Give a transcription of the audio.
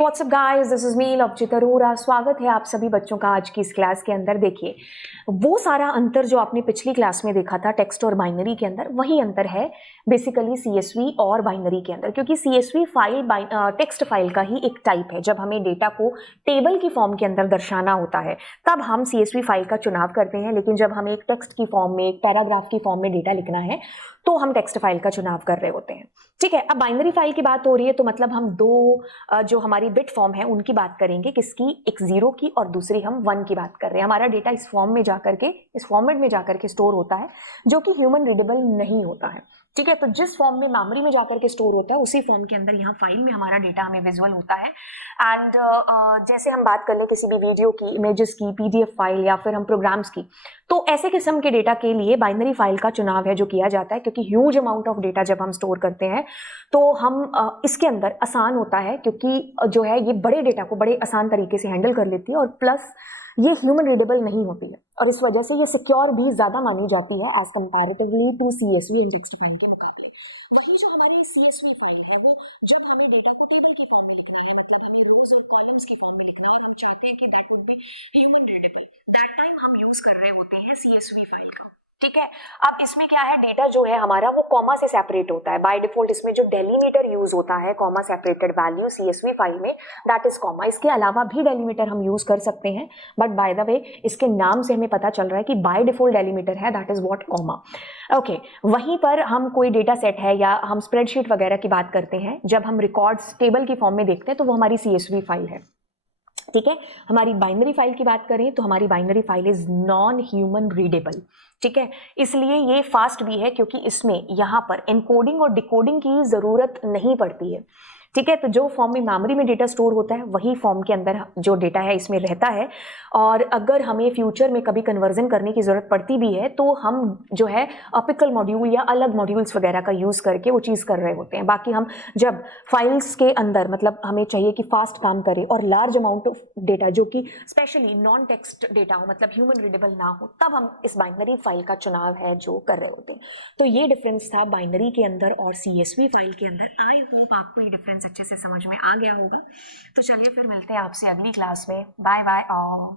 WhatsApp guys, this is me Lavchit Arora. स्वागत है आप सभी बच्चों का आज की इस क्लास के अंदर। देखिए, वो सारा अंतर जो आपने पिछली क्लास में देखा था टेक्स्ट और बाइनरी के अंदर, वही अंतर है बेसिकली सीएसवी और बाइनरी के अंदर। क्योंकि सीएसवी फाइल टेक्स्ट फाइल का ही एक टाइप है। जब हमें डेटा को टेबल की फॉर्म के अंदर दर्शाना होता है तब हम सीएसवी फाइल का चुनाव करते हैं, लेकिन जब हमें एक टेक्स्ट की फॉर्म में, एक पैराग्राफ की फॉर्म में डेटा लिखना है तो हम टेक्स्ट फाइल का चुनाव कर रहे होते हैं। ठीक है, अब बाइनरी फाइल की बात हो रही है तो मतलब हम दो जो हमारी बिट फॉर्म है उनकी बात करेंगे, किसकी, एक 0 की और दूसरी हम 1 की बात कर रहे हैं। हमारा डेटा इस फॉर्म में जाकर के, इस फॉर्मेट में जाकर के स्टोर होता है जो कि ह्यूमन रीडेबल नहीं होता है। ठीक है, तो जिस फॉर्म में मेमोरी में जाकर के स्टोर होता है उसी फॉर्म के अंदर यहाँ फाइल में हमारा डेटा हमें विजुअल होता है। एंड जैसे हम बात कर लें किसी भी वीडियो की, इमेजेस की, पीडीएफ फाइल या फिर हम प्रोग्राम्स की, तो ऐसे किस्म के डेटा के लिए बाइनरी फाइल का चुनाव है जो किया जाता है। क्योंकि ह्यूज अमाउंट ऑफ डेटा जब हम स्टोर करते हैं तो हम इसके अंदर आसान होता है, क्योंकि जो है ये बड़े डेटा को बड़े आसान तरीके से हैंडल कर लेती है और प्लस ये ह्यूमन रीडेबल नहीं होती है और इस वजह से ये सिक्योर भी ज्यादा मानी जाती है as comparatively to CSV and text file के मुकाबले। वही जो हमारी सीएसवी फाइल है, वो जब हमें डेटा को टेबल की फॉर्म में लिखना है, मतलब हमें रोज और कॉलम्स की फॉर्म में लिखना है और हम चाहते हैं कि that would be human readable, that time हम यूज कर रहे होते हैं सीएसवी फाइल का। ठीक है, अब इसमें क्या है, डेटा जो है हमारा वो कॉमा से सेपरेट होता है। बाय डिफॉल्ट इसमें जो डेलीमीटर यूज होता है, comma separated value CSV file में, दैट इज कॉमा। इसके अलावा भी डेलीमीटर हम यूज कर सकते हैं, बट बाय द वे इसके नाम से हमें पता चल रहा है कि बाय डिफॉल्ट डेलीमीटर है, that is what, comma. Okay, वहीं पर हम कोई डेटा सेट है या हम स्प्रेडशीट वगैरह की बात करते हैं, जब हम रिकॉर्ड्स टेबल की फॉर्म में देखते हैं तो वो हमारी सीएसवी फाइल है। ठीक है, हमारी बाइनरी फाइल की बात करें तो हमारी binary file is non human readable. ठीक है, इसलिए ये फास्ट भी है क्योंकि इसमें यहाँ पर एनकोडिंग और डिकोडिंग की जरूरत नहीं पड़ती है। ठीक है, तो जो फॉर्म में मेमोरी में डेटा स्टोर होता है वही फॉर्म के अंदर जो डेटा है इसमें रहता है। और अगर हमें फ्यूचर में कभी कन्वर्जन करने की जरूरत पड़ती भी है तो हम जो है अपिकल मॉड्यूल या अलग मॉड्यूल्स वगैरह का यूज करके वो चीज़ कर रहे होते हैं। बाकी हम जब फाइल्स के अंदर, मतलब हमें चाहिए कि फास्ट काम करे और लार्ज अमाउंट ऑफ डेटा जो कि स्पेशली नॉन टेक्स्ट डेटा हो, मतलब ह्यूमन रीडेबल ना हो, तब हम इस बाइनरी फाइल का चुनाव है जो कर रहे होते हैं। तो ये डिफरेंस था बाइनरी के अंदर और सीएसवी फाइल के अंदर। आई होप आपको ये डिफरेंस अच्छे से समझ में आ गया होगा। तो चलिए फिर मिलते हैं आपसे अगली क्लास में। Bye bye all.